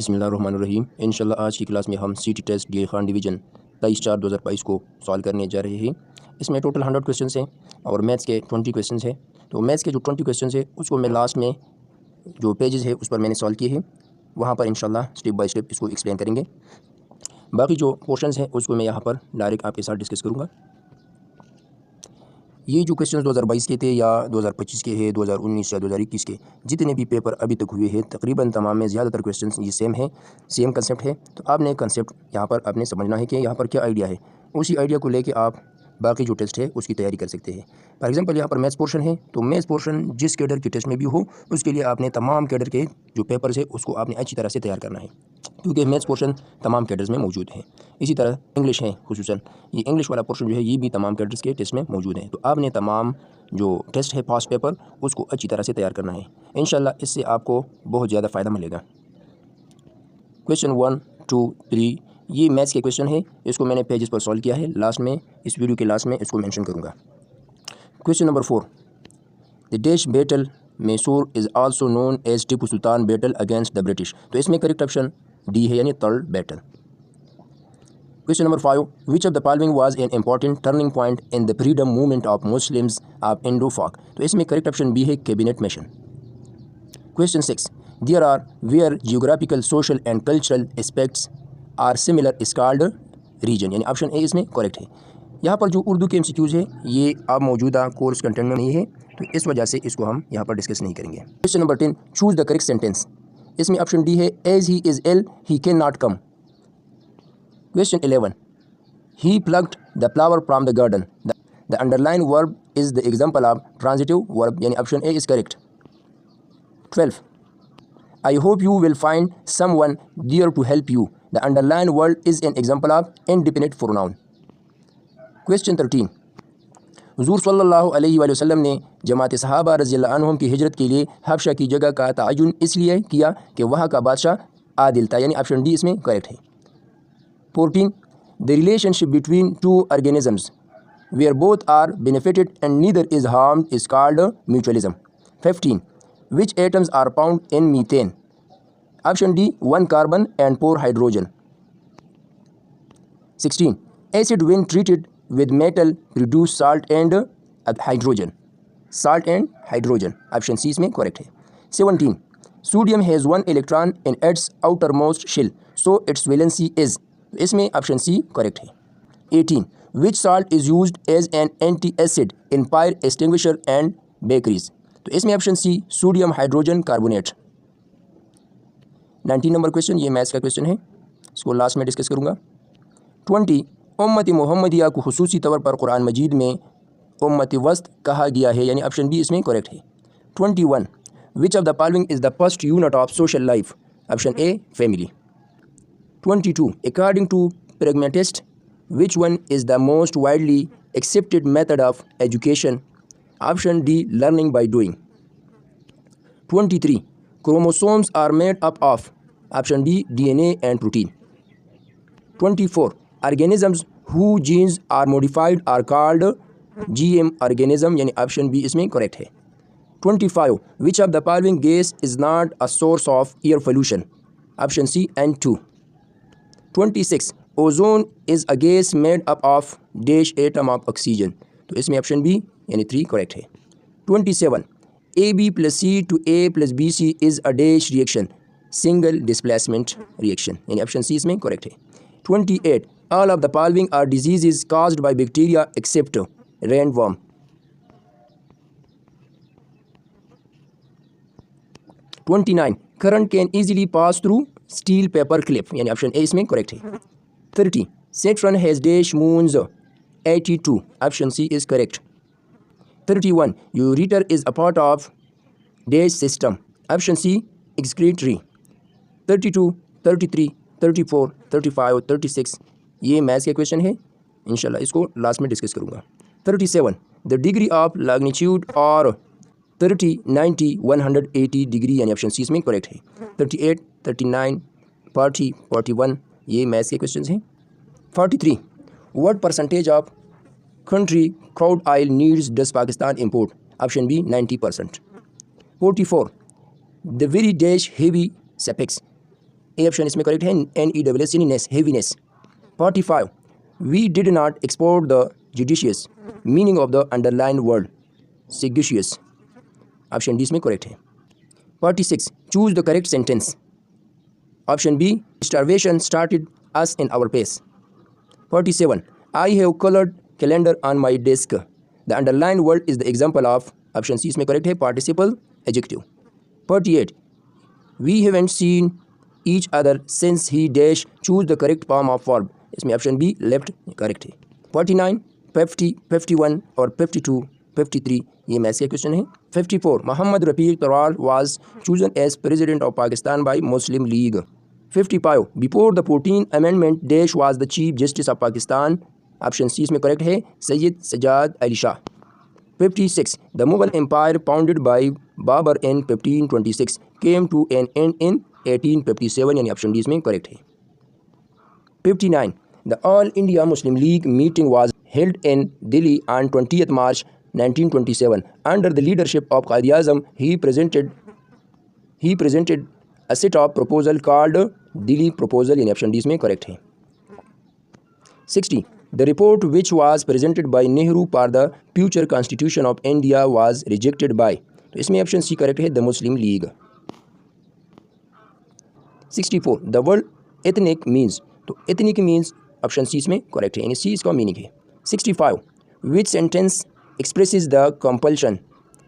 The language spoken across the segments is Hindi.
बिस्मिल्लाहिर्रहमानिर्रहीम। इंशाल्लाह आज की क्लास में हम city test D Khan division 23/4/2022 को सॉल्व करने जा रहे हैं। इसमें टोटल 100 क्वेश्चंस हैं और मैथ्स के 20 क्वेश्चंस हैं। तो मैथ्स के जो 20 क्वेश्चंस हैं उसको मैं लास्ट में जो पेजेस है उस पर मैंने सॉल्व किए हैं, वहाँ पर इंशाल्लाह स्टेप बाय स्टेप इसको एक्सप्लेन करेंगे। बाकी जो पोर्शंस हैं उसको मैं यहाँ पर डायरेक्ट आपके साथ डिस्कस करूँगा। ये जो क्वेश्चन 2022 के थे या 2025 के हैं, 2019 या 2021 के जितने भी पेपर अभी तक हुए हैं तकरीबन तमाम में ज़्यादातर क्वेश्चंस ये सेम है, सेम कंसेप्ट है। तो आपने कंसेप्ट यहाँ पर आपने समझना है कि यहाँ पर क्या आइडिया है, उसी आइडिया को लेके आप बाकी जो टेस्ट है उसकी तैयारी कर सकते हैं। फॉर एग्जांपल यहाँ पर मैथ्स पोर्शन है, तो मैथ्स पोर्शन जिस कैडर के टेस्ट में भी हो उसके लिए आपने तमाम कैडर के जो पेपर्स है उसको आपने अच्छी तरह से तैयार करना है, क्योंकि मैथ्स पोर्शन तमाम कैडर्स में मौजूद है। इसी तरह इंग्लिश है, खुसूसन ये इंग्लिश वाला पोर्शन जो है ये भी तमाम कैडर्स के टेस्ट में मौजूद है। तो आपने तमाम जो टेस्ट है पास्ट पेपर उसको अच्छी तरह से तैयार करना है। इंशाल्लाह इससे आपको बहुत ज़्यादा फ़ायदा मिलेगा। क्वेश्चन 1, 2, 3 ये मैथ्स के क्वेश्चन है, इसको मैंने पेजेस पर सॉल्व किया है। लास्ट में इस वीडियो के लास्ट में इसको मेंशन करूँगा। Question number 4, the dash battle Mysore is also known as Tipu Sultan battle against the British. तो इसमें करेक्ट ऑप्शन डी है, यानी third battle. Question number 5. Which of the following was an important turning point in the freedom movement of Muslims of Indo-Pak? तो इसमें करेक्ट ऑप्शन बी है, cabinet mission. Question 6. There are where geographical, social and cultural aspects are similar is called region, यानी ऑप्शन ए इसमें करेक्ट है। यहाँ पर जो उर्दू के एमसीक्यूज़ है ये अब मौजूदा कोर्स कंटेंट में नहीं है, तो इस वजह से इसको हम यहाँ पर डिस्कस नहीं करेंगे। Question number 10. Choose the correct sentence. इसमें ऑप्शन डी है, as he is ill he can not come. Question 11. He plucked the flower from the garden. The underlined verb is the example of transitive verb, यानी option A is correct. 12. I hope you will find someone there to help you. The underlined word is an example of indefinite pronoun. Question 13. हुज़ूर सल्लल्लाहु अलैहि वसल्लम ने जमात सहाबा रज़ियल्लाहु अन्हुम की हिजरत के लिए हबशा की जगह का तयन इसलिए किया कि वहाँ का बादशाह आदिल था, यानी ऑप्शन डी इसमें करेक्ट है। 14. The relationship between two organisms where both are benefited and neither is harmed is called mutualism. 15. Which atoms are found in methane? Option D, 1 carbon and 4 hydrogen. 16. Acid when treated with metal produce salt and hydrogen. Salt and hydrogen. Option C इसमें correct है। 17. Sodium has 1 electron in its outermost shell, so its valency is, इसमें ऑप्शन सी करेक्ट है। 18. Which salt is used as an anti acid in fire extinguisher and bakeries. तो इसमें option C sodium hydrogen carbonate. 19 number question, ये मैथ्स का क्वेश्चन है, इसको लास्ट में डिस्कस करूँगा। 20. उम्मत मोहम्मदिया को खुसूसी तौर पर कुरान मजीद में उम्मत वस्त कहा गया है, यानी ऑप्शन बी इसमें करेक्ट है। 21. Which of the following is the first unit of social life? Option a family. 22. According to pragmatists, which one is the most widely accepted method of education? Option D, learning by doing. 23. Chromosomes are made up of, option D, DNA and protein. 24. Organisms whose genes are modified are called GM organism, यानी option B इसमें correct है। 25. Which of the following gas is not a source of air pollution? Option C, N2. 26. Ozone is a gas made up of dash atom of oxygen. तो इसमें ऑप्शन बी यानी 3 करेक्ट है। 27. AB plus C to A plus BC is a dash reaction, single displacement reaction, यानी ऑप्शन सी इसमें करेक्ट है। 28. All of the following are diseases caused by bacteria except rainworm. 29. Current can easily pass through steel paper clip, यानी ऑप्शन ए इसमें करेक्ट है। 30. Saturn has dash moons 82, option C is correct. 31. Ureter is a part of dash system, option C excretory. 32, 33, 34, 35, 36 ये मैथ्स के क्वेश्चन है, इंशाल्लाह इसको लास्ट में डिस्कस करूँगा। 37. The degree of magnitude और 30, 90, 180 डिग्री, यानी ऑप्शन सी इसमें करेक्ट है। 38, 39, 40, 41 ये मैथ्स के क्वेश्चन हैं। 43. What percentage of country crude oil needs does Pakistan import? Option B 90%. 44. The very dash heavy suffix A option इसमें करेक्ट है, NESS यानी ness, heaviness. 45 we did not export the judicious, meaning of the underline word sagacious, option D इसमें करेक्ट है। 46 choose the correct sentence, option B starvation started us in our pace. 47 I have coloured calendar on my desk, the underline word is the example of, option C इसमें करेक्ट है, participle adjective. 48 we haven't seen each other since he dash, choose the correct form of verb, इसमें ऑप्शन बी लेफ्ट करेक्ट है। 49 50 51 और 52 53 ये मैथ्स का क्वेश्चन है। 54 Mohammad Rafiq Tarar was chosen as president of Pakistan by Muslim League. 55 before the 14th amendment dash was the chief justice of Pakistan, option C इसमें करेक्ट है, Syed Sajjad Ali Shah. 56 the Mughal empire founded by Babur in 1526 came to an end in 1857, यानी ऑप्शन डी इसमें करेक्ट है। 59 the all India Muslim League meeting was held in Delhi on 20th March 1927 under the leadership of Quaid-e-Azam. He presented a set of proposal called Delhi proposal, यानी ऑप्शन डी इसमें करेक्ट है। 60 the report which was presented by Nehru for the future constitution of India was rejected by, तो इसमें ऑप्शन सी करेक्ट है, the Muslim League. 64 the word ethnic means, तो एथनिक मीन्स ऑप्शन सी इसमें करेक्ट है, यानी सी इसका मीनिंग है। 65 which sentence expresses the compulsion,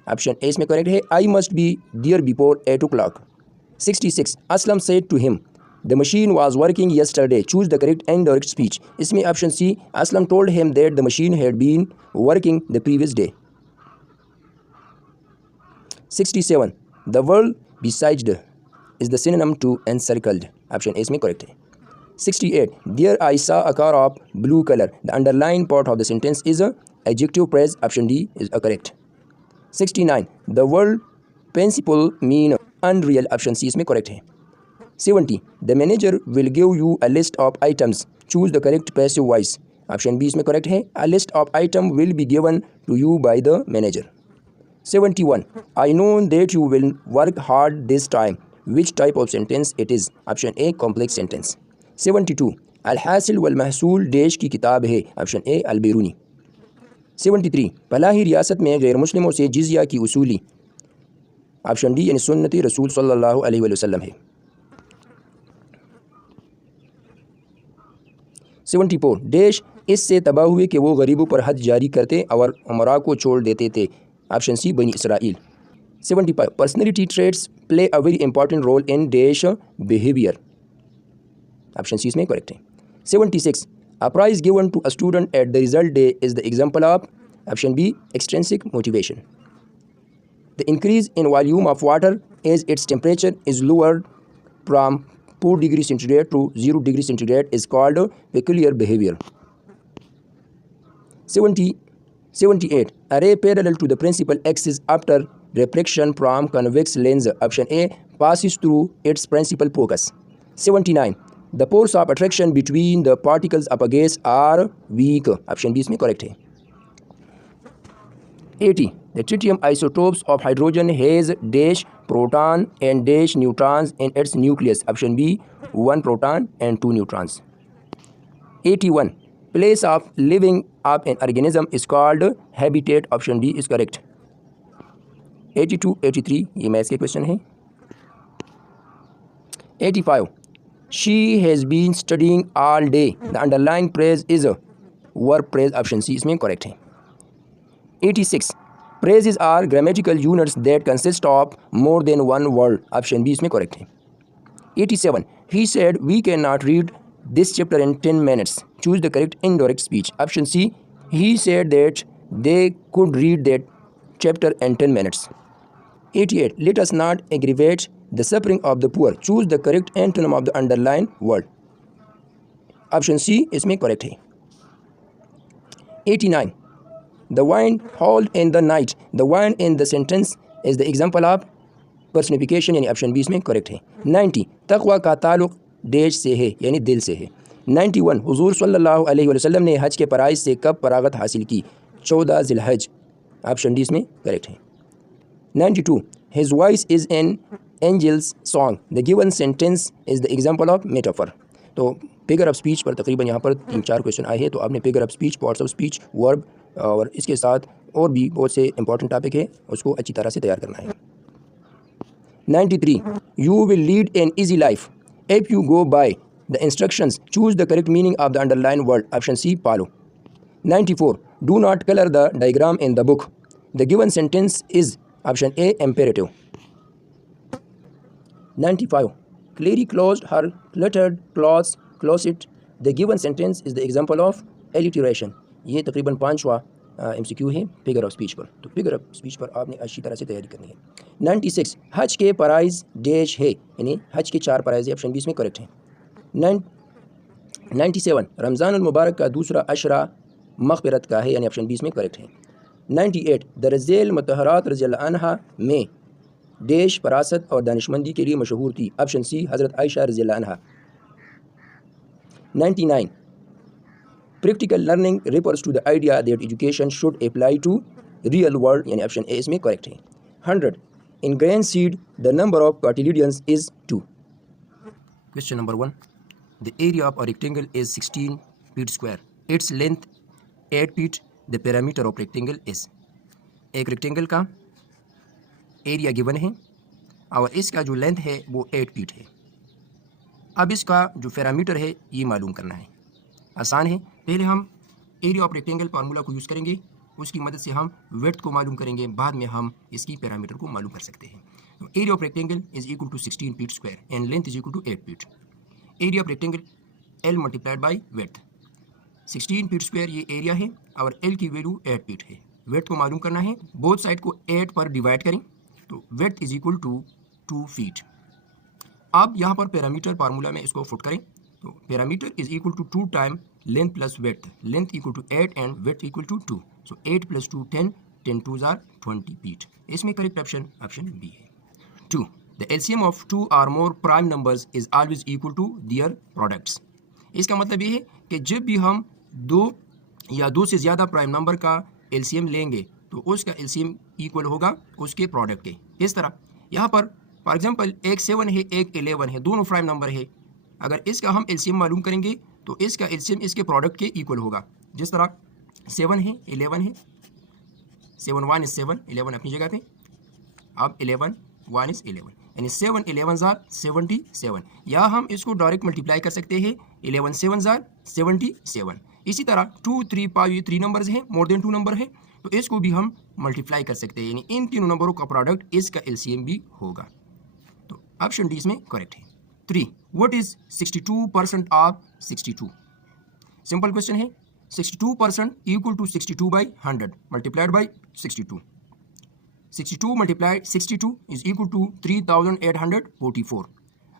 option A इसमें करेक्ट है, I must be there before 8 o'clock। 66 Aslam said to him the machine was working yesterday, choose the correct and direct speech, इसमें option C Aslam told him that the machine had been working the previous day. 67 the word besides is the synonym to encircled, option A इसमें करेक्ट है। 68 there I saw a car of blue colour, the underline part of the sentence is adjective phrase, option D is correct. 69 the word principal mean unreal, option C इसमें करेक्ट है। 70 the manager will give you a list of items, choose the correct passive voice, option B इसमें करेक्ट है, a list of item will be given to you by the manager. 71 I know that you will work hard this time, which type of sentence it is, option A complex sentence. 72 अल-हासिल वल महसूल देश की किताब है, ऑप्शन ए अल-बैरूनी। 73 फलाही रियासत में गैर मुस्लिमों से जिज़िया की उसूली, ऑप्शन डी यानी सुन्नती रसूल सल्लल्लाहु अलैहि वसल्लम है। 74 देश इससे तबाह हुए कि वो गरीबों पर हद जारी करते और उमरा को छोड़ देते थे, option C Bani Israel. 75 personality traits play a very important role in देश बिहेवियर, ऑप्शन सी इसमें करेक्ट है। 76 a prize given to a student at the result day is the example of, option B extrinsic motivation. The increase in volume of water as its temperature is lowered from 4 degree centigrade to 0 degree centigrade is called peculiar behaviour. 78 a ray parallel to the principal axis after reflection from convex lens, option A passes through its principal focus। 79 the force of attraction between the particles of a gas are weak, option B इसमें correct है। 80 the tritium isotopes of hydrogen has dash proton and dash neutrons in its nucleus, option B 1 proton and 2 neutrons। 81 place of living of an organism is called habitat, option D is correct। 82 83 ये मैथ्स के क्वेश्चन है। 85 she has been studying all day, the underlying phrase is verb phrase, option C इसमें correct है। 86 phrases are grammatical units that consist of more than one word, option B इसमें correct है। 87 he said we cannot read this chapter in 10 minutes, choose the correct indirect speech, option C he said that they could read that chapter in 10 minutes। 88 let us not aggravate the suffering of the poor, choose the correct antonym of the underlined word, option C इसमें correct है। 89 the wine howled in the night, the wine in the sentence is the example of personification, यानी ऑप्शन बी इसमें करेक्ट है। 90 तक़वा का ताल्लुक़ देश से है, यानी दिल से है। 91 हुज़ूर सल्लल्लाहु अलैहि वसल्लम ने हज के फ़राइज़ से कब फरागत हासिल की, 14 ज़िलहज, ऑप्शन डी इसमें करेक्ट है। 92 His voice is an angel's song. The given sentence is the example of metaphor. तो फिगर ऑफ स्पीच पर तकरीबन यहाँ पर 3-4 क्वेश्चन आए हैं, तो आपने figure of speech, parts of speech, verb और इसके साथ और भी बहुत से इंपॉर्टेंट टॉपिक है, उसको अच्छी तरह से तैयार करना है। 93. You will lead an easy life if you go by the instructions. Choose the correct meaning of the underlined word. Option C, Palo. 94. Do not color the diagram in the book. The given sentence is option A, imperative. 95. Clary closed her cluttered closet. The given sentence is the example of alliteration. ये तकरीबन 5वां MCQ है फिगर ऑफ स्पीच पर, तो फिगर ऑफ स्पीच पर आपने अच्छी तरह से तैयारी करनी है। 96. हज के प्राइज डैश है, यानी हज के 4 प्राइज है, ऑप्शन 20 में करेक्ट है। 97. रमज़ान मुबारक का दूसरा अशरा मग़फ़िरत का है, यानी ऑप्शन 20 में करेक्ट है। 98. दरअसल मतहरात रज़ियल्लाहु अन्हा में डैश फरासत और दानिशमंदी के लिए मशहूर थी, ऑप्शन सी, हज़रत आयशा रज़ियल्लाहु अन्हा। 99. Practical learning refers to the idea that education should apply to real world, यानी ऑप्शन ए इसमें करेक्ट है। 100. In grain seed the number of cotyledons is 2. Question number 1. The area of a rectangle is 16 feet square, its length 8 feet, the parameter of rectangle is. एक रेक्टेंगल का एरिया गिवन है और इसका जो लेंथ है वो 8 फीट है। अब इसका जो पैरामीटर है ये मालूम करना है। आसान है, पहले हम एरिया ऑफ रेक्टेंगल फार्मूला को यूज़ करेंगे, उसकी मदद से हम विड्थ को मालूम करेंगे, बाद में हम इसकी पैरामीटर को मालूम कर सकते हैं। तो area of rectangle is equal to 16 feet square and length is equal to 8 feet. Area of rectangle L multiplied by width. 16 feet square ये एरिया है और एल की वैल्यू 8 फीट है। विड्थ को मालूम करना है, बोथ साइड को 8 पर डिवाइड करें तो width is equal to 2 feet. अब यहाँ पर पैरामीटर फार्मूला में इसको फुट करें तो parameter is equal to 2 time length plus width, length equal to 8 and width equal to 2, so 8 plus 2 10, 10 2s are 20 feet. इसमें करेक्ट ऑप्शन ऑप्शन बी है। 2. द एलसीएम ऑफ 2 और more prime numbers is always equal to their products. इसका मतलब ये है कि जब भी हम 2 या 2 से ज़्यादा प्राइम नंबर का एलसीएम लेंगे तो उसका एलसीएम इक्वल होगा उसके प्रोडक्ट के। इस तरह यहाँ पर फॉर एग्जांपल एक 7 है, एक 11 है, दोनों प्राइम नंबर है। अगर इसका हम एलसीएम मालूम करेंगे तो इसका एलसीएम इसके प्रोडक्ट के इक्वल होगा। जिस तरह 7 है, 11 है, 7 1 is 7, 11 अपनी जगह पे, अब 11 1 is 11, यानी 7 11s are 77। या हम इसको डायरेक्ट मल्टीप्लाई कर सकते हैं, 11 7s are 77। इसी तरह 2 3 5 ये 3 नंबर्स हैं, मोर देन 2 नंबर है, तो इसको भी हम मल्टीप्लाई कर सकते हैं, यानी इन तीनों नंबरों का प्रोडक्ट इसका एलसीएम भी होगा। तो ऑप्शन डी इसमें करेक्ट है। 3. What is 62% of 62? Simple question है। 62% equal to 62 by 100 multiplied by 62। 62 multiplied 62 is equal to 3844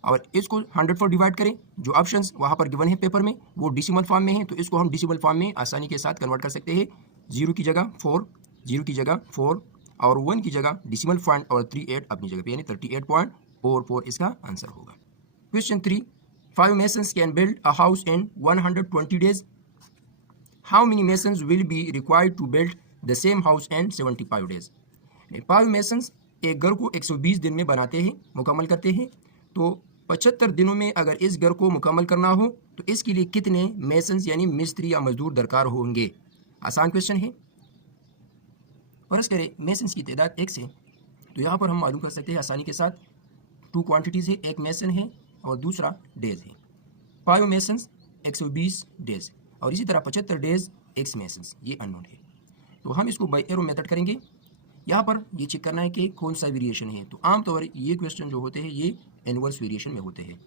और इसको 100 पर डिवाइड करें। जो ऑप्शंस वहाँ पर गिवन है पेपर में वो डिसिमल फॉर्म में है, तो इसको हम डिसिमल फॉर्म में आसानी के साथ कन्वर्ट कर सकते हैं। 0 की जगह 4, 0 की जगह 4 और 1 की जगह डिसिमल पॉइंट और 38 अपनी जगह पे, यानी 38.44 इसका आंसर होगा। Question 3. 5 masons can build a house in 120 days. How many masons will be required to build the same house in 75 days? 5 masons एक घर को 120 दिन में बनाते हैं, मुकम्मल करते हैं। तो 75 दिनों में अगर इस घर को मुकम्मल करना हो तो इसके लिए कितने मेसन्स यानी मिस्त्री या मजदूर दरकार होंगे? आसान क्वेश्चन है। फर्ज करें मेसन्स की तादाद 1 से, तो यहाँ पर हम मालूम कर सकते हैं आसानी के साथ। 2 क्वांटिटीज़ है, एक मेसन है और दूसरा डेज है। 5 मेसन्स 120 डेज और इसी तरह 75 डेज एक्स मेसन्स, ये अननोन है। तो हम इसको बाई एरो मेथड करेंगे। यहाँ पर ये चेक करना है कि कौन सा वेरिएशन है। तो आमतौर ये क्वेश्चन जो होते हैं ये इनवर्स वेरिएशन में होते हैं।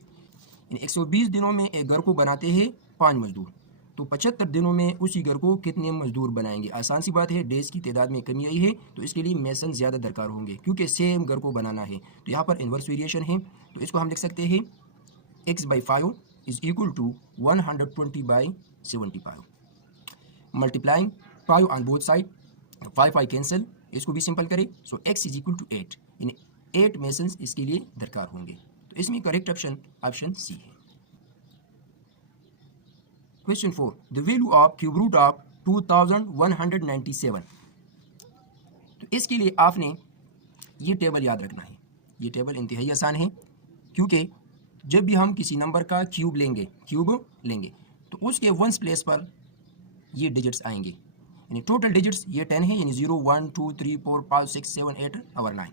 इन 120 दिनों में एक घर को बनाते हैं 5 मजदूर, तो 75 दिनों में उसी घर को कितने मजदूर बनाएंगे? आसान सी बात है, डेज की तादाद में कमी आई है तो इसके लिए मेसन ज़्यादा दरकार होंगे क्योंकि सेम घर को बनाना है। तो यहाँ पर इनवर्स वेरिएशन है, तो इसको हम लिख सकते हैं x by 5 is equal to 120 by 75 multiplying 5 on both side, 5 cancel, इसको भी सिंपल करें। So x is equal to 8, in 8 masons इसके लिए दरकार होंगे। तो इसमें करेक्ट ऑप्शन ऑप्शन सी है। Question 4. The value of cube root of 2197। तो इसके लिए आपने ये टेबल याद रखना है। ये टेबल इंतहाई आसान है, क्योंकि जब भी हम किसी नंबर का क्यूब लेंगे तो उसके वंस प्लेस पर ये डिजिट्स आएंगे, यानी टोटल डिजिट्स ये 10 है, यानी 0 1 2 3 4 5 6 7 8 और 9।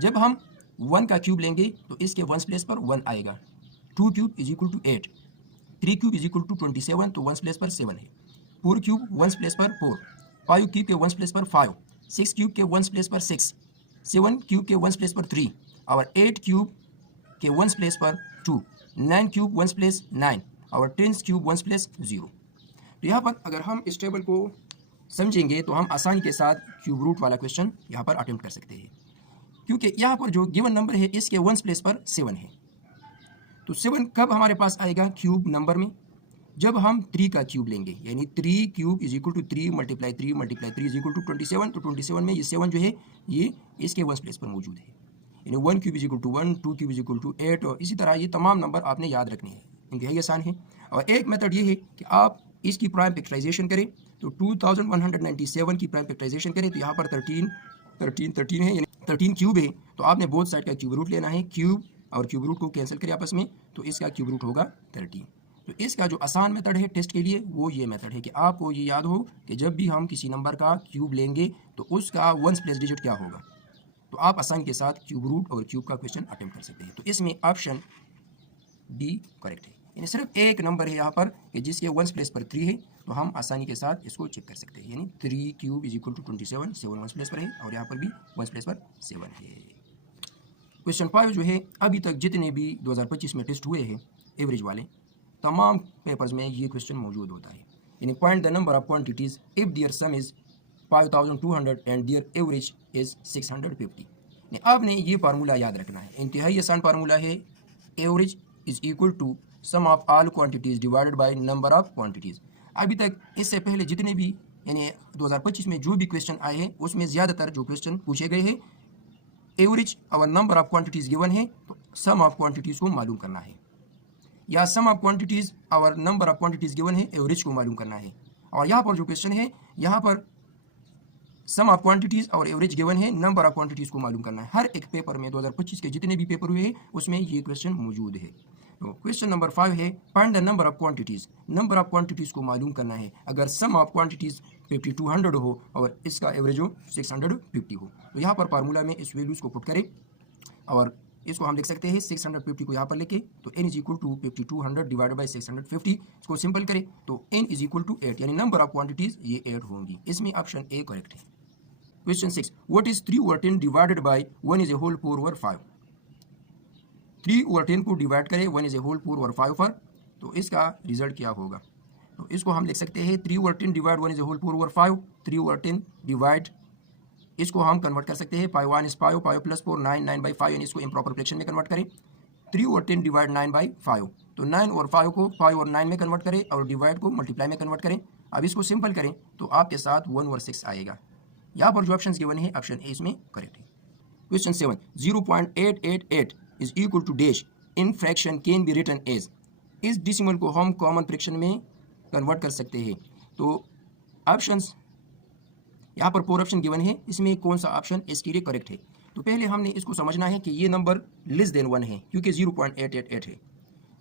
जब हम 1 का क्यूब लेंगे तो इसके वंस प्लेस पर 1 आएगा। 2 cube is equal to 8, 3 cube is equal to 27, तो वंस प्लेस पर 7 है। 4 क्यूब वंस प्लेस पर 4, 5 क्यूब के वंस प्लेस पर 5, 6 क्यूब के वंस प्लेस पर 6, 7 क्यूब के वंस प्लेस पर 3 और 8 क्यूब के वंस प्लेस पर 2, 9 क्यूब वंस प्लेस 9 और 10 क्यूब वंस प्लेस 0। तो यहाँ पर अगर हम इस टेबल को समझेंगे तो हम आसानी के साथ क्यूब रूट वाला क्वेश्चन यहाँ पर अटेम्प्ट कर सकते हैं, क्योंकि यहाँ पर जो गिवन नंबर है इसके वंस प्लेस पर 7 है। तो 7 कब हमारे पास आएगा क्यूब नंबर में? जब हम 3 का क्यूब लेंगे, यानी 3 cube is equal to 3 multiply 3 is equal to 27। तो 27 में ये 7 जो है ये इसके वंस प्लेस पर मौजूद है, यानी 1 cube is equal to 1, 2 cube is equal to 8 और इसी तरह ये तमाम नंबर आपने याद रखने हैं। इंतहाई आसान है। और एक मेथड ये है कि आप इसकी प्राइम फैक्टराइजेशन करें, तो 2197 की प्राइम फैक्टराइजेशन करें तो यहाँ पर 13 है, यानी 13 क्यूब है। तो आपने बोथ साइड का क्यूब रूट लेना है, क्यूब और क्यूब रूट को कैंसिल करें आपस में, तो इसका क्यूब रूट होगा 13। तो इसका जो आसान मेथड है टेस्ट के लिए वो ये मेथड है कि आपको ये याद हो कि जब भी हम किसी नंबर का क्यूब लेंगे तो उसका वंस प्लेस डिजिट क्या होगा, तो आप आसानी के साथ क्यूब रूट और क्यूब का क्वेश्चन अटेम्प्ट कर सकते हैं। तो इसमें ऑप्शन डी करेक्ट है, यानी सिर्फ एक नंबर है यहाँ पर कि जिसके वंस प्लेस पर 3 है, तो हम आसानी के साथ इसको चेक कर सकते हैं, यानी 3 cube is equal to 27, 7 ones place पर है और यहाँ पर भी वंस प्लेस पर 7 है। क्वेश्चन 5 जो है, अभी तक जितने भी 2025 में टेस्ट हुए हैं एवरेज वाले, तमाम पेपर्स में ये क्वेश्चन मौजूद होता है, यानी point the number of quantities if their sum is 5200 and their average is 650। आपने ये फार्मूला याद रखना है, इंतहाई आसान फार्मूला है। Average is equal to sum of all quantities divided by number of quantities. अभी तक इससे पहले जितने भी यानी 2025 में जो भी क्वेश्चन आए हैं उसमें ज़्यादातर जो क्वेश्चन पूछे गए हैं एवरेज और नंबर ऑफ क्वांटिटीज गिवन है, तो सम ऑफ क्वांटिटीज़ को मालूम करना है, या सम ऑफ क्वांटिटीज़ और नंबर ऑफ क्वांटिटीज़ गिवन है एवरेज को मालूम करना है। और यहाँ पर जो क्वेश्चन है यहाँ पर सम ऑफ क्वांटिटीज़ और एवरेज गिवन है, नंबर ऑफ क्वांटिटीज़ को मालूम करना है। हर एक पेपर में 2025 के जितने भी पेपर हुए हैं उसमें ये क्वेश्चन मौजूद है। तो क्वेश्चन नंबर 5 है, find the number of quantities. Number of quantities को मालूम करना है। अगर सम ऑफ क्वांटिटीज़ 5200 हो और इसका एवरेज हो 650 हो, तो यहाँ पर फार्मूला में इस वैल्यूज़ को पुट करें और इसको हम लिख सकते हैं 650 को यहाँ पर लेके, तो n is equal to 5200 divided by 650। इसको सिंपल करें तो n इज इक्वल टू 8, यानी नंबर ऑफ क्वांटिटीज़ ये 8 होंगी। इसमें ऑप्शन ए करेक्ट है। Question 6, what is 3 over 10 divided by 1 is a whole 4 over 5। 3 over 10 को डिवाइड करें 1 इज ए होल 4 ओवर 5 पर, तो इसका रिजल्ट क्या होगा? तो इसको हम लिख सकते हैं 3 over 10 divide 1 is a whole 4 over 5। 3 over 10 divide, इसको हम कन्वर्ट कर सकते हैं 5 1 इज 5, 5 प्लस 4 9, 9 बाई 5, यानी इसको इम्प्रॉपर फ्रैक्शन में कन्वर्ट करें। 3 ओवर 10 डिवाइड 9 बाई 5, तो 9 और 5 को 5 और 9 में कन्वर्ट करें और डिवाइड को मल्टीप्लाई में कन्वर्ट करें। अब इसको सिंपल करें तो आपके साथ 1 ओवर 6 आएगा। यहाँ पर जो ऑप्शन गिवन है ऑप्शन ए इसमें करेक्ट है। Question 7, 0.888 is equal to dash in fraction can be written as. इस डिसिमल को हम कॉमन फ्रैक्शन में कन्वर्ट कर सकते हैं। तो ऑप्शंस यहाँ पर 4 ऑप्शन गिवन है, इसमें कौन सा ऑप्शन इसके लिए करेक्ट है? तो पहले हमने इसको समझना है कि ये नंबर लेस देन 1 है क्योंकि 0.888 है।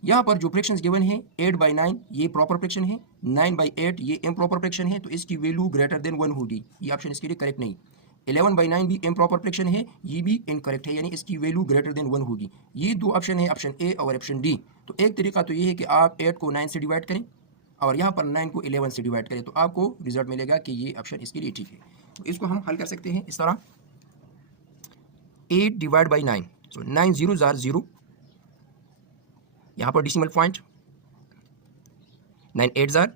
यहाँ पर जो फ्रैक्शंस गिवन है 8/9 ये प्रॉपर फ्रैक्शन है, 9/8 ये इम्प्रॉपर फ्रैक्शन है, तो इसकी वैल्यू ग्रेटर देन 1 होगी। ये ऑप्शन इसके लिए करेक्ट नहीं। 11/9 भी इम्प्रॉपर फ्रैक्शन है, ये भी इनकरेक्ट है, यानी इसकी वैल्यू ग्रेटर देन 1 होगी। ये दो ऑप्शन है, ऑप्शन ए और ऑप्शन डी। तो एक तरीका तो ये है कि आप 8 को 9 से डिवाइड करें और यहाँ पर 9 को 11 से डिवाइड करें, तो आपको रिजल्ट मिलेगा कि ये ऑप्शन इसके लिए ठीक है। तो इसको हम हल कर सकते हैं इस तरह, 8 डिवाइड बाई 9, सो 9 0 जार 0, यहाँ पर डिसिमल पॉइंट 9 8 जार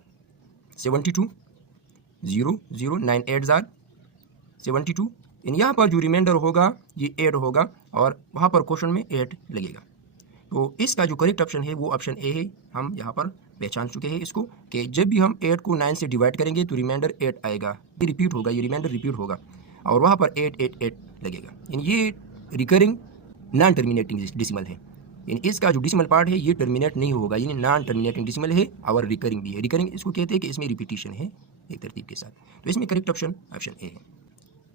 72, 0 0 9 8 जार 72, यहाँ पर जो रिमाइंडर होगा ये 8 होगा और वहाँ पर क्वेश्चन में 8 लगेगा। तो इसका जो करेक्ट ऑप्शन है वो ऑप्शन ए है। हम यहाँ पर पहचान चुके हैं इसको कि जब भी हम 8 को 9 से डिवाइड करेंगे तो रिमाइंडर 8 आएगा, ये रिपीट होगा, ये रिमाइंडर रिपीट होगा और वहाँ पर 8 8 8 लगेगा। यानी ये रिकरिंग नॉन टर्मिनेटिंग डिसिमल है, यानी इसका जो डिसिमल पार्ट है ये टर्मिनेट नहीं होगा, यानी नॉन टर्मिनेटिंग डिसिमल है और रिकरिंग भी है। रिकरिंग इसको कहते हैं कि इसमें रिपीटिशन है एक तरतीब के साथ। तो इसमें करेक्ट ऑप्शन ऑप्शन ए है।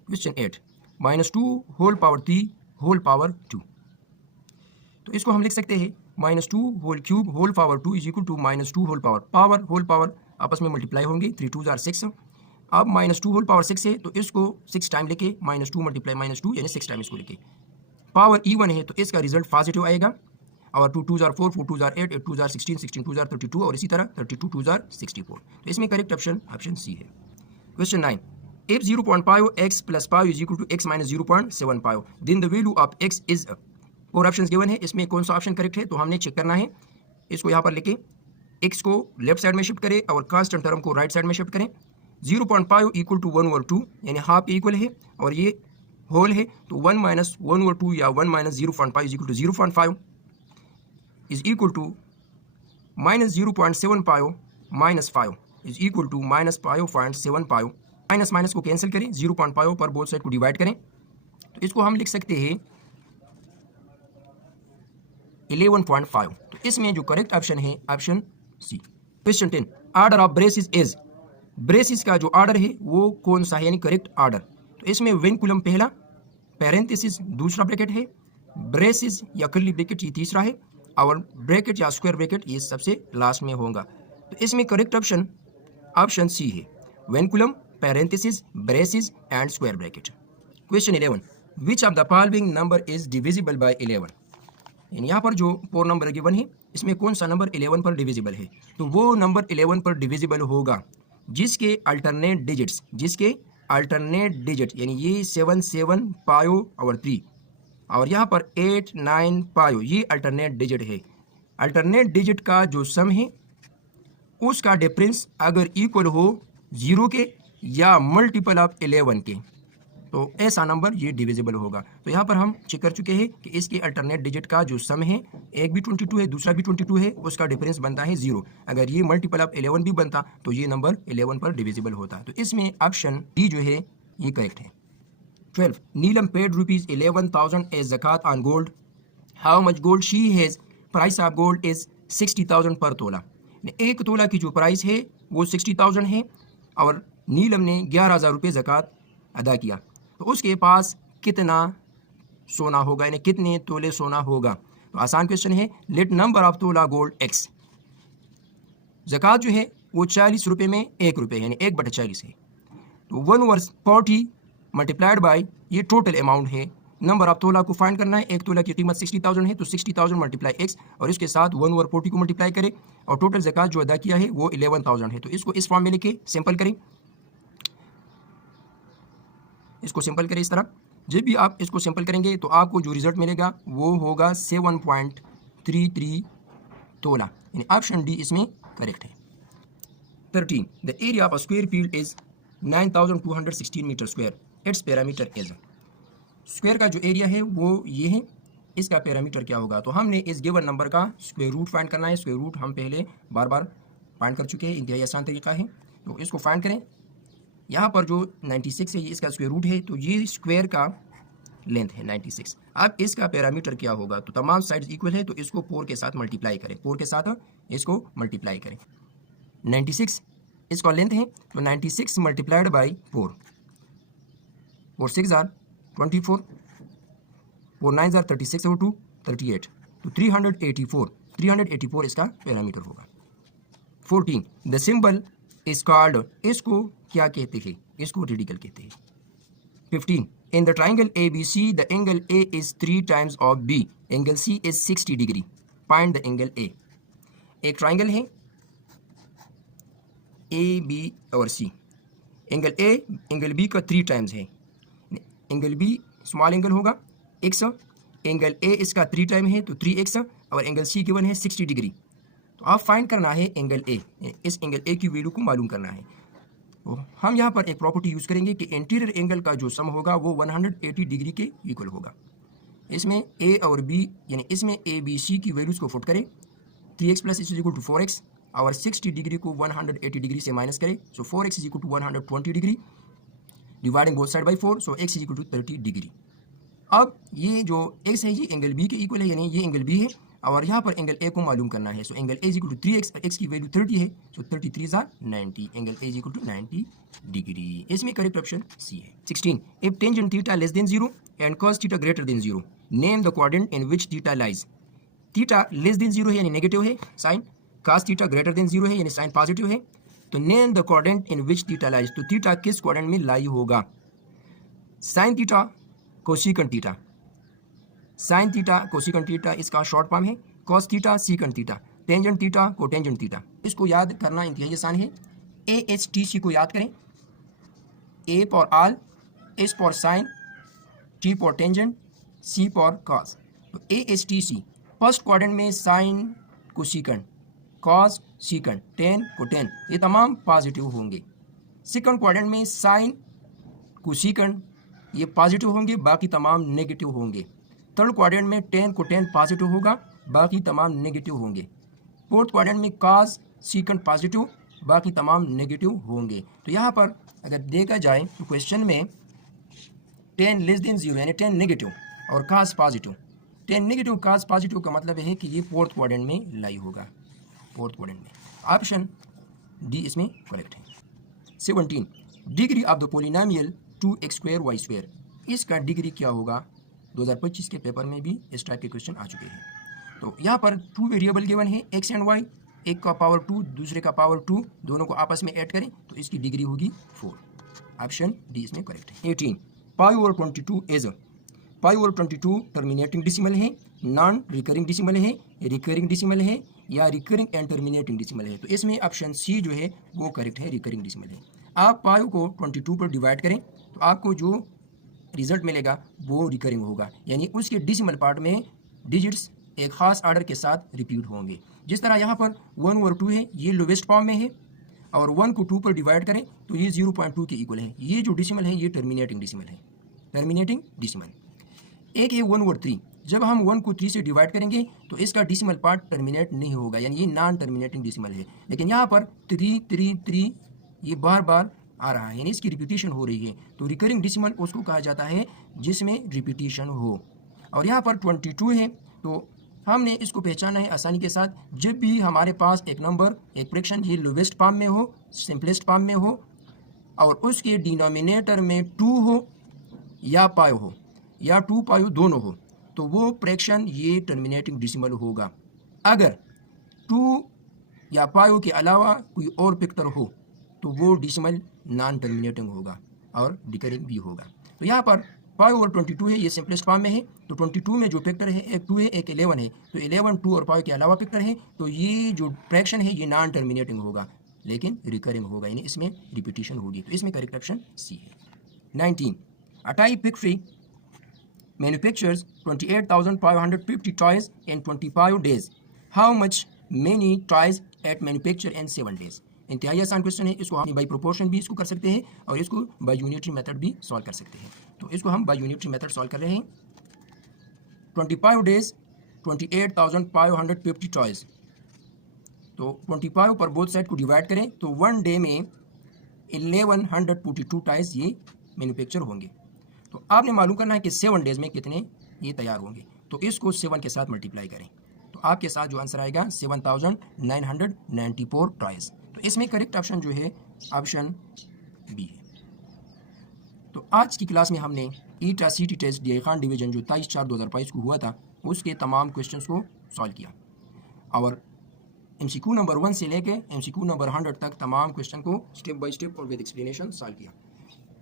Question 8, -2 whole power 3 whole power 2। तो इसको हम लिख सकते हैं -2 whole cube whole power 2 is equal to -2 whole power whole power आपस में मल्टीप्लाई होंगे, 3 2 जार 6। अब -2 होल पावर 6 है तो इसको 6 टाइम लेके -2 मल्टीप्लाई -2 यानी 6 टाइम इसको लेके पावर इवन है तो इसका रिजल्ट पॉजिटिव आएगा। और 2 2 जार 4 4 2 जार 8 8 2 जार 16 16 2 जार 32 और इसी तरह 32 2 जार 64। तो इसमें करेक्ट ऑप्शन ऑप्शन सी है। Question 9, if 0.5 x plus 5 is equal to x minus 0.75 then the value of x is 4 options given है, इसमें कौन सा ऑप्शन करेक्ट है तो हमने चेक करना है। इसको यहाँ पर लेके x को लेफ्ट साइड में शिफ्ट करें और कांस्टेंट टर्म को राइट साइड में शिफ्ट करें। 0.5 इक्वल टू 1/2 यानी हाफ इक्वल है और ये होल है तो 1 माइनस 1/2 या 1 minus 0.5 is equal to 0.5 is equal to minus 0.75 minus 5 is equal to minus 5.75। Minus minus को कैंसिल करें, 0.5 पर बोथ साइड को डिवाइड करें तो इसको हम लिख सकते हैं 11.5। तो इसमें जो करेक्ट ऑप्शन है option C. Question 10, order of braces is, braces का जो ऑर्डर है वो कौन सा है यानी करेक्ट ऑर्डर। तो इसमें विनकुलम पहला, पैरेंथेसिस दूसरा ब्रैकेट है, ब्रेसिस या कर्ली ब्रैकेट ये तीसरा है और ब्रैकेट या स्क्वायर ब्रैकेट ये सबसे लास्ट में होगा। तो इसमें करेक्ट ऑप्शन ऑप्शन सी है, vinculum, parenthesis, braces and square bracket. Question 11, which of the following number is divisible by 11। यहाँ पर जो 4 नंबर गिवन है इसमें कौन सा नंबर 11 पर डिविजिबल है तो वो नंबर 11 पर डिविजिबल होगा जिसके अल्टरनेट डिजिट्स, जिसके अल्टरनेट डिजिट यानी ये 7 7 पायो और 3 और यहाँ पर 8 9 पायो ये अल्टरनेट डिजिट है। अल्टरनेट डिजिट का जो सम है उसका डिफरेंस अगर इक्वल हो 0 के या मल्टीपल ऑफ 11 के तो ऐसा नंबर ये डिविजिबल होगा। तो यहाँ पर हम चेक कर चुके हैं कि इसके अल्टरनेट डिजिट का जो सम है एक भी 22 है दूसरा भी 22 है, उसका डिफरेंस बनता है 0। अगर ये मल्टीपल ऑफ 11 भी बनता तो ये नंबर 11 पर डिविजिबल होता। तो इसमें ऑप्शन डी जो है ये करेक्ट है। 12, नीलम पेड ₹11,000 एज ज़कात on gold, how much gold she has, price of gold is 60,000 पर तोला। एक तोला की जो प्राइस है वो 60,000 है और नीलम ने 11,000 रुपये ज़कात अदा किया तो उसके पास कितना सोना होगा यानी कितने तोले सोना होगा। तो आसान क्वेश्चन है, लेट नंबर ऑफ तोला गोल्ड एक्स, ज़कात जो है वो 40 रुपये में 1 रुपये यानी 1/40 है तो 1/40 मल्टीप्लाइड बाय ये टोटल अमाउंट है। नंबर ऑफ तोला को फाइंड करना है, एक तोला की कीमत 60,000 है तो 60,000 मल्टीप्लाई एक्स और इसके साथ 1/40 को मल्टीप्लाई करें और टोटल ज़कात जो अदा किया है वो 11,000 है। तो इसको इस फॉर्म में लिखे सिंपल करें, इसको सिंपल करें इस तरह। जब भी आप इसको सिंपल करेंगे तो आपको जो रिजल्ट मिलेगा वो होगा 7.33 तोला यानी ऑप्शन डी इसमें करेक्ट है। 13, the area of a square field is 9,216 metre square, its parameter is, square का जो एरिया है वो ये है, इसका पैरामीटर क्या होगा। तो हमने इस गिवन नंबर का स्क्वायर रूट फाइंड करना है। स्क्वायर रूट हम पहले बार बार फाइंड कर चुके हैं, इंतहाई आसान तरीका है। तो इसको फाइंड करें, यहाँ पर जो 96 है ये इसका स्क्वायर रूट है तो ये स्क्वायर का लेंथ है 96। अब इसका पैरामीटर क्या होगा तो तमाम साइड्स इक्वल है तो इसको 4 के साथ मल्टीप्लाई करें, 4 के साथ इसको मल्टीप्लाई करें। 96 इसका लेंथ है तो 96 मल्टीप्लाइड बाई 4, 4 6 जार 24, 4 9 जार 36 और 2 38 तो 384 इसका पैरामीटर होगा। 14, द सिंबल इज कॉल्ड, इसको क्या कहते हैं, इसको रेडिकल कहते हैं। 15, in the triangle ABC the angle A is 3 times of B, angle C is 60 degree, find the angle A। एक ट्राइंगल है AB और C, angle A angle B का 3 टाइम्स है, एंगल B स्मॉल एंगल होगा x, एंगल A इसका 3 टाइम है तो 3x और एंगल C गिवन है 60 डिग्री। तो आप फाइंड करना है एंगल A, इस एंगल A की वैल्यू को मालूम करना है। तो हम यहाँ पर एक प्रॉपर्टी यूज़ करेंगे कि इंटीरियर एंगल का जो सम होगा वो 180 डिग्री के इक्वल होगा। इसमें A और B यानी इसमें ABC की वैल्यूज़ को फुट करें, 3x plus is equal to 4x और 60 डिग्री को 180 डिग्री से माइनस करें so 4x is equal to 120 degree dividing both side by 4 so x is equal to 30 degree. अब ये जो x है ये एंगल B के इक्वल है यानी ये एंगल B है और यहाँ पर एंगल ए को मालूम करना है। So angle A is equal to 3x, x की वैल्यू 30 है, so 33 are 90, angle A is equal to 90 degree. इसमें करेक्ट ऑप्शन सी है। 16, if tangent theta less than 0 and cos theta greater than 0, name the quadrant in which theta lies. Theta less than 0 है यानी नेगेटिव है sine, cos theta greater than 0 है यानी साइन पॉजिटिव है। तो name the quadrant in which theta lies, तो थीटा किस क्वाड्रेंट में लाई होगा। Sine theta cosecant theta, sine theta cosecant theta इसका शॉर्ट फॉर्म है, cos theta secant theta, tangent theta cotangent theta. इसको याद करना इंतहाई आसान है। AHTC को याद करें, A for all, S for sine, T for tangent, C for cos. तो AHTC फर्स्ट क्वाड्रेंट में sine cosec, cos sec, tan cot, ये तमाम पॉजिटिव होंगे। सेकंड क्वाड्रेंट में साइन कोसिकन ये पॉजिटिव होंगे, बाकी तमाम नेगेटिव होंगे। थर्ड क्वाड्रेंट में टेन कोटेन पॉजिटिव होगा, बाकी तमाम नेगेटिव होंगे। फोर्थ क्वाड्रेंट में कॉस सीकन पॉजिटिव, बाकी तमाम नेगेटिव होंगे। तो यहाँ पर अगर देखा जाए तो क्वेश्चन में 10 लेस देन 0 यानी 10 नेगेटिव और cos positive, 10 negative cos positive का मतलब है कि ये फोर्थ क्वाड्रेंट में लाई होगा, फोर्थ क्वाड्रेंट में। ऑप्शन डी इसमें करेक्ट है। 17, degree of the polynomial 2x²y², इसका डिग्री क्या होगा। 2025 के पेपर में भी इस टाइप के क्वेश्चन आ चुके हैं। तो यहाँ पर 2 वेरिएबल गिवन है x एंड y, एक का पावर 2 दूसरे का पावर 2, दोनों को आपस में ऐड करें तो इसकी डिग्री होगी 4। ऑप्शन डी इसमें करेक्ट है। 18, π/22 इज, π/22 टर्मिनेटिंग डिसिमल है, नॉन रिकरिंग डिसिमल है, रिकरिंग डिसिमल है या रिकरिंग एंड टर्मिनेटिंग डिसिमल है। तो इसमें ऑप्शन सी जो है वो करेक्ट है, रिकरिंग डिसिमल है। आप पाई को 22 पर डिवाइड करें तो आपको जो रिजल्ट मिलेगा वो रिकरिंग होगा, यानी उसके डिसिमल पार्ट में डिजिट्स एक खास आर्डर के साथ रिपीट होंगे। जिस तरह यहाँ पर 1/2 है, ये लोवेस्ट फॉर्म में है, और 1 को 2 पर डिवाइड करें तो ये 0.2 के इक्वल है। ये जो डिसिमल है ये टर्मिनेटिंग डिसिमल है, टर्मिनेटिंग डिसिमल। एक है 1/3, जब हम 1 को 3 से डिवाइड करेंगे तो इसका डिसिमल पार्ट टर्मिनेट नहीं होगा, यानी ये नॉन टर्मिनेटिंग डिसिमल है। लेकिन यहाँ पर 3 3 3 ये बार बार आ रहा है, यानी इसकी रिपीटिशन हो रही है। तो रिकरिंग डिसिमल उसको कहा जाता है जिसमें रिपीटिशन हो। और यहाँ पर 22 है, तो हमने इसको पहचाना है आसानी के साथ। जब भी हमारे पास एक नंबर, एक फ्रैक्शन ये लोवेस्ट फॉर्म में हो, सिंपलेस्ट फॉर्म में हो, और उसके डिनोमिनेटर में 2 हो या पाई हो या 2 पाई दोनों हो, तो वो फ्रैक्शन ये टर्मिनेटिंग डिसिमल होगा। अगर 2 या पाई के अलावा कोई और फैक्टर हो तो वो डिसिमल नॉन टर्मिनेटिंग होगा और रिकरिंग भी होगा। तो यहाँ पर π/22 है, ये सिंपलेस्ट फॉर्म में है। तो 22 में जो फैक्टर है एक 2 है एक 11 है, तो 11 2 और पाई के अलावा फैक्टर है, तो ये जो फ्रैक्शन है ये नॉन टर्मिनेटिंग होगा लेकिन रिकरिंग होगा, यानी इसमें रिपीटिशन होगी। तो इसमें करेक्ट ऑप्शन सी है। 19, a Thai factory manufactures 28,550 toys in 25 days. How much many toys at manufacture in 7 days? इंतहाई आसान क्वेश्चन है। इसको हम बाई प्रोपोर्शन भी इसको कर सकते हैं और इसको बाई यूनिटरी मेथड भी सॉल्व कर सकते हैं। तो इसको हम बाई यूनिटरी मेथड सॉल्व कर रहे हैं। 25 डेज 28,550 टॉयज, तो 25 पर बोथ साइड को डिवाइड करें तो 1 डे में 1142 टॉयज ये मैन्युफैक्चर होंगे। तो आपने मालूम करना है कि 7 डेज में कितने ये तैयार होंगे, तो इसको 7 के साथ मल्टीप्लाई करें तो आपके साथ जो आंसर आएगा 7,994 टॉयज। तो इसमें करेक्ट ऑप्शन जो है ऑप्शन बी है। तो आज की क्लास में हमने ईटा सीटी टेस्ट DI खान डिवीजन जो 23/4/2022 को हुआ था उसके तमाम क्वेश्चंस को सॉल्व किया और MCQ नंबर 1 से लेके MCQ नंबर 100 तक तमाम क्वेश्चन को स्टेप बाय स्टेप और विद एक्सप्लेनेशन सॉल्व किया।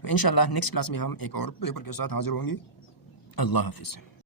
तो इंशाल्लाह नेक्स्ट क्लास में हम एक और पेपर के साथ हाजिर होंगे। अल्लाह हाफिज़।